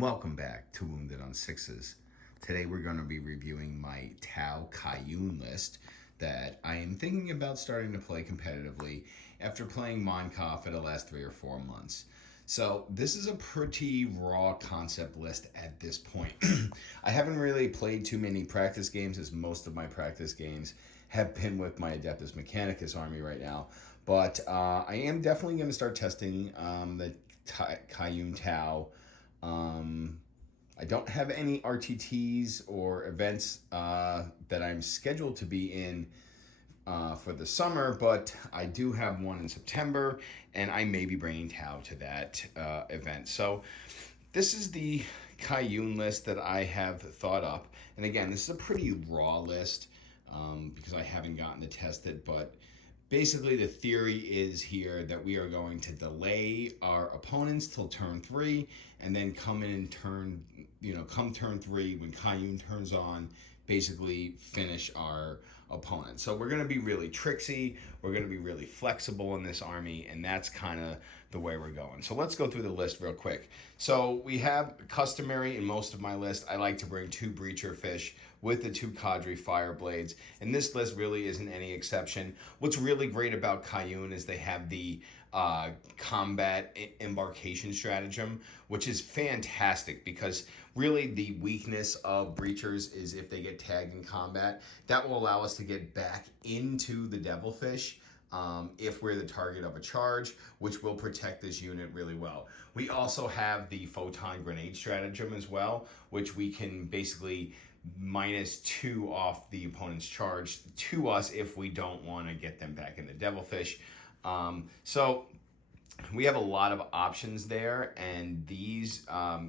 and welcome back to Wounded on Sixes. Today we're going to be reviewing my Tau Kauyon list that I am thinking about starting to play competitively after playing Minecraft for the last 3 or 4 months. So this is a pretty raw concept list at this point. I haven't really played too many practice games, as most of my practice games have been with my Adeptus Mechanicus army right now. But I am definitely going to start testing the Kauyon Tau. I don't have any RTTs or events that I'm scheduled to be in for the summer, but I do have one in September, and I may be bringing Tau to that event. So this is the Kauyon list that I have thought up. And again, this is a pretty raw list because I haven't gotten to test it, but basically the theory is here that we are going to delay our opponents till turn 3 and then come in turn, come turn 3 when Kauyon turns on, basically finish our opponent. So we're going to be really tricksy, we're going to be really flexible in this army, and that's kind of the way we're going. So let's go through the list real quick. So we have customary in most of my list, I like to bring 2 Breacher Fish with the 2 Cadre Fireblades, and this list really isn't any exception. What's really great about Kauyon is they have the combat embarkation stratagem, which is fantastic because really the weakness of breachers is if they get tagged in combat. That will allow us to get back into the Devilfish if we're the target of a charge, which will protect this unit really well. We also have the photon grenade stratagem as well, which we can basically -2 off the opponent's charge to us if we don't want to get them back in the Devilfish. So we have a lot of options there, and these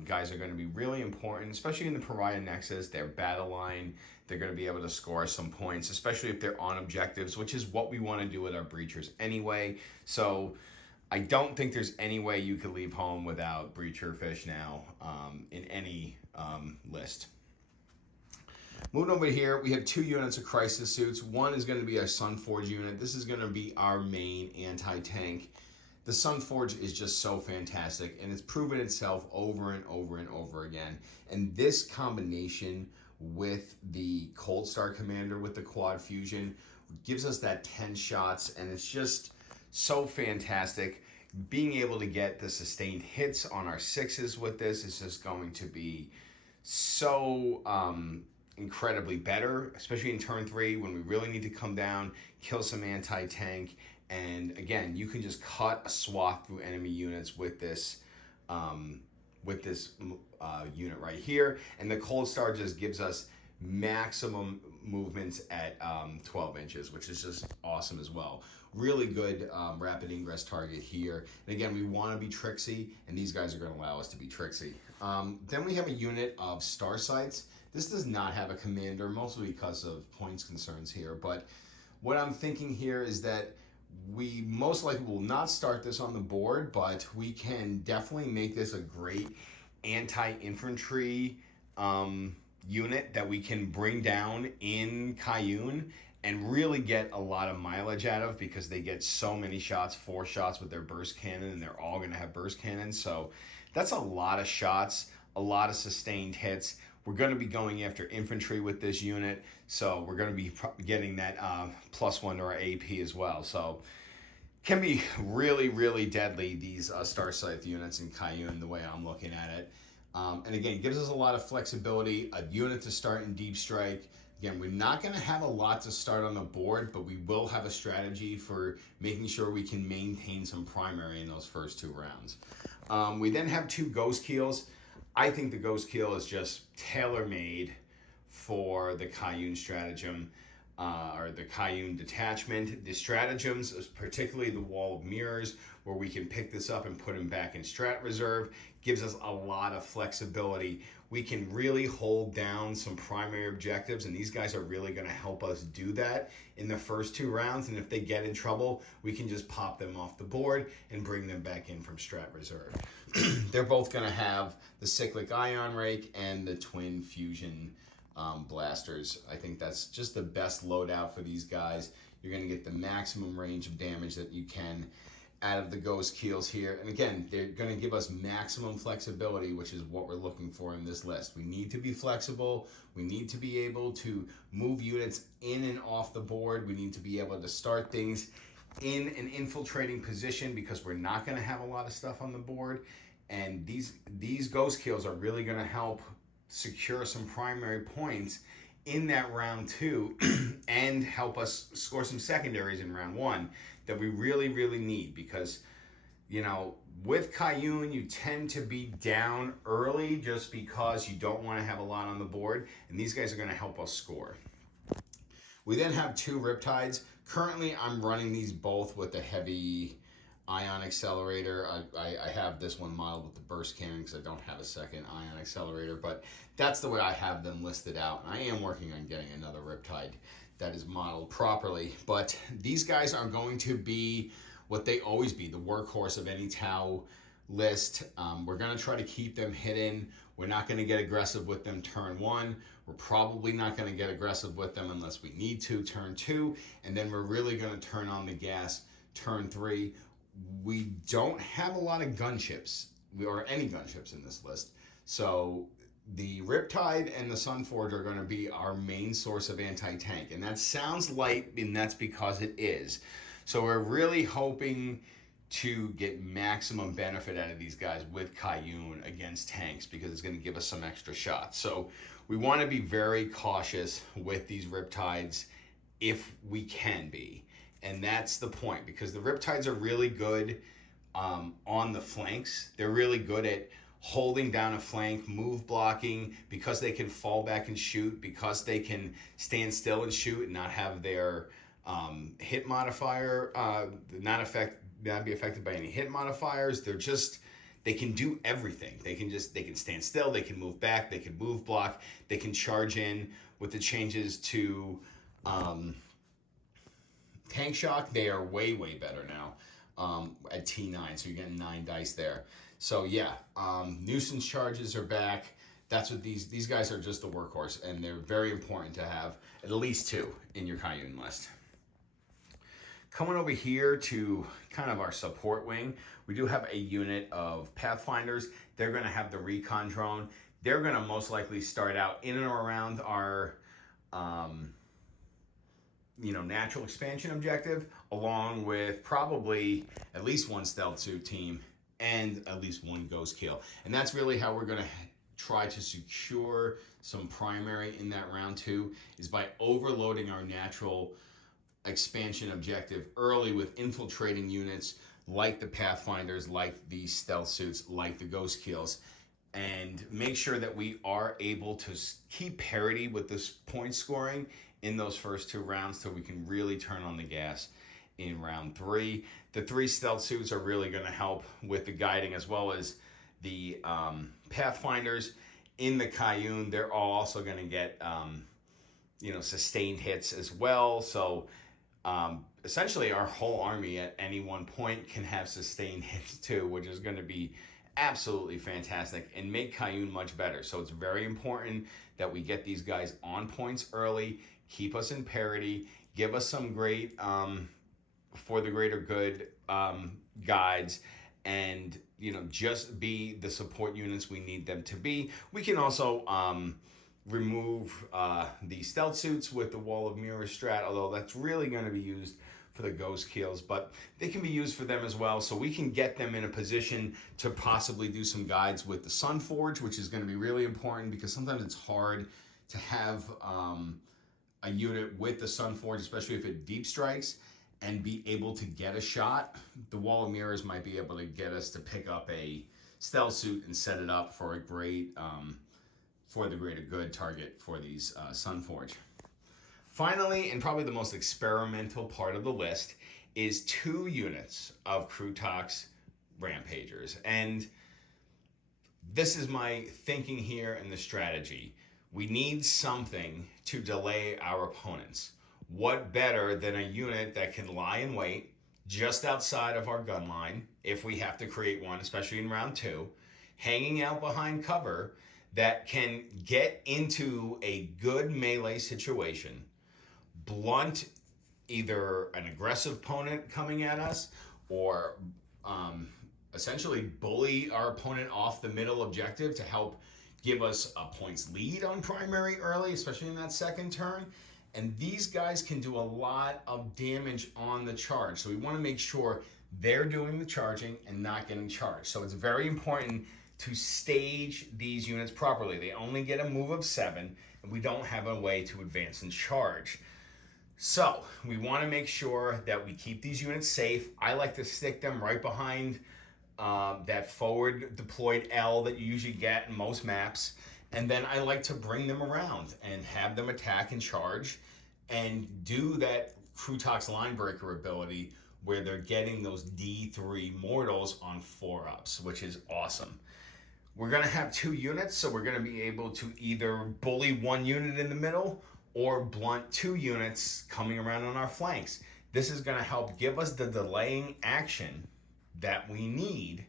guys are going to be really important, especially in the Pariah Nexus. Their battle line, they're going to be able to score some points, especially if they're on objectives, which is what we want to do with our Breachers anyway. So I don't think there's any way you could leave home without Breacher Fish now in any list. Moving over here, we have 2 units of Crisis Suits. One is going to be our Sunforge unit. This is going to be our main anti-tank. The Sunforge is just so fantastic, and it's proven itself over and over and over again. And this combination with the Cold Star Commander with the Quad Fusion gives us that 10 shots, and it's just so fantastic. Being able to get the sustained hits on our 6s with this is just going to be so incredibly better, especially in turn 3 when we really need to come down, kill some anti-tank. And again, you can just cut a swath through enemy units with this unit right here. And the Cold Star just gives us maximum movements at 12 inches, which is just awesome as well. Really good rapid ingress target here. And again, we want to be tricksy, and these guys are going to allow us to be tricksy. Then we have a unit of Starsights. This does not have a commander, mostly because of points concerns here. But what I'm thinking here is that we most likely will not start this on the board, but we can definitely make this a great anti-infantry unit that we can bring down in Kauyon and really get a lot of mileage out of, because they get so many shots, 4 shots with their burst cannon, and they're all going to have burst cannons. So that's a lot of shots, a lot of sustained hits. We're going to be going after infantry with this unit, so we're going to be getting that +1 to our AP as well. So can be really, really deadly, these Starsight units in Kauyon, the way I'm looking at it. And again, it gives us a lot of flexibility, a unit to start in Deep Strike. Again, we're not going to have a lot to start on the board, but we will have a strategy for making sure we can maintain some primary in those first 2 rounds. We then have 2 Ghost Keels. I think the Ghost Keel is just tailor-made for the Kauyon stratagem, or the Kauyon detachment. The stratagems, particularly the Wall of Mirrors, where we can pick this up and put him back in Strat Reserve, gives us a lot of flexibility. We can really hold down some primary objectives, and these guys are really going to help us do that in the first 2 rounds. And if they get in trouble, we can just pop them off the board and bring them back in from Strat Reserve. They're both going to have the Cyclic Ion Rake and the Twin Fusion blasters. I think that's just the best loadout for these guys. You're going to get the maximum range of damage that you can. out of the ghost keels here. And again, they're going to give us maximum flexibility, which is what we're looking for in this list. We need to be flexible. We need to be able to move units in and off the board. We need to be able to start things in an infiltrating position because we're not going to have a lot of stuff on the board. And these ghost keels are really going to help secure some primary points in that round 2 and help us score some secondaries in round 1 that we really, really need, because, you know, with Kauyon, you tend to be down early just because you don't want to have a lot on the board, and these guys are going to help us score. We then have 2 Riptides. Currently, I'm running these both with the heavy ion accelerator. I have this one modeled with the burst cannon because I don't have a second ion accelerator, but that's the way I have them listed out. And I am working on getting another Riptide that is modeled properly, but these guys are going to be what they always be, the workhorse of any Tau list. We're going to try to keep them hidden. We're not going to get aggressive with them turn 1. We're probably not going to get aggressive with them unless we need to turn 2, and then we're really going to turn on the gas turn 3. We don't have a lot of gunships, or any gunships in this list, so the Riptide and the Sunforge are going to be our main source of anti-tank, and that sounds light, and that's because it is. So we're really hoping to get maximum benefit out of these guys with Kauyon against tanks, because it's going to give us some extra shots. So we want to be very cautious with these Riptides if we can be. And that's the point, because the Riptides are really good on the flanks. They're really good at holding down a flank, move blocking, because they can fall back and shoot, because they can stand still and shoot and not have their hit modifier not be affected by any hit modifiers. They can do everything. They can stand still, they can move back, they can move block, they can charge in. With the changes to tank shock, they are way better now at T9, so you're getting 9 dice there. So yeah, nuisance charges are back. That's what these guys are, just the workhorse, and they're very important to have at least 2 in your Kauyon list. Coming over here to kind of our support wing, we do have a unit of Pathfinders. They're going to have the recon drone. They're going to most likely start out in and around our natural expansion objective, along with probably at least 1 stealth suit team and at least 1 ghost kill. And that's really how we're going to try to secure some primary in that round 2, is by overloading our natural expansion objective early with infiltrating units like the Pathfinders, like the stealth suits, like the ghost kills, and make sure that we are able to keep parity with this point scoring in those first 2 rounds, so we can really turn on the gas in round 3. The 3 stealth suits are really going to help with the guiding, as well as the Pathfinders. In the Kauyon, they're all also going to get sustained hits as well. So essentially our whole army at any one point can have sustained hits too, which is going to be absolutely fantastic and make Kauyon much better. So it's very important that we get these guys on points early, keep us in parity, give us some great for the greater good guides, and just be the support units we need them to be. We can also remove the stealth suits with the wall of mirror strat, although that's really going to be used for the ghost kills, but they can be used for them as well. So we can get them in a position to possibly do some guides with the Sunforge, which is going to be really important, because sometimes it's hard to have a unit with the Sunforge, especially if it deep strikes, and be able to get a shot. The wall of mirrors might be able to get us to pick up a stealth suit and set it up for a great for the greater good target for these Sunforge. Finally, and probably the most experimental part of the list, is 2 units of Krootox Rampagers. And this is my thinking here and the strategy. We need something to delay our opponents. What better than a unit that can lie in wait just outside of our gun line, if we have to create one, especially in round 2, hanging out behind cover, that can get into a good melee situation, blunt either an aggressive opponent coming at us or essentially bully our opponent off the middle objective to help give us a points lead on primary early, especially in that second turn. And these guys can do a lot of damage on the charge. So we want to make sure they're doing the charging and not getting charged. So it's very important to stage these units properly. They only get a move of 7, and we don't have a way to advance and charge. So we want to make sure that we keep these units safe. I like to stick them right behind that forward deployed L that you usually get in most maps. And then I like to bring them around and have them attack and charge and do that Krootox Linebreaker ability where they're getting those D3 mortals on 4-ups, which is awesome. We're going to have 2 units, so we're going to be able to either bully 1 unit in the middle or blunt 2 units coming around on our flanks. This is going to help give us the delaying action that we need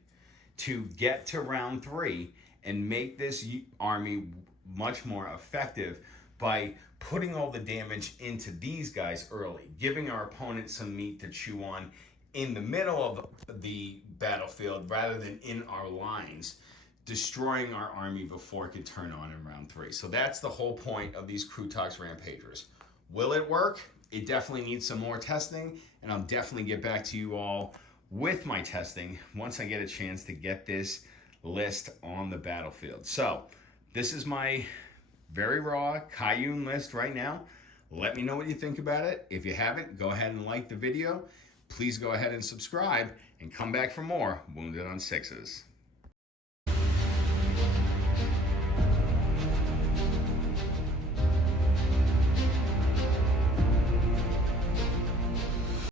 to get to round 3 and make this army much more effective by putting all the damage into these guys early, giving our opponent some meat to chew on in the middle of the battlefield rather than in our lines, destroying our army before it could turn on in round 3. So that's the whole point of these Krootox Rampagers. Will it work? It definitely needs some more testing, and I'll definitely get back to you all with my testing once I get a chance to get this list on the battlefield. So this is my very raw Kauyon list right now. Let me know what you think about it. If you haven't, go ahead and like the video. Please go ahead and subscribe and come back for more Wounded on Sixes.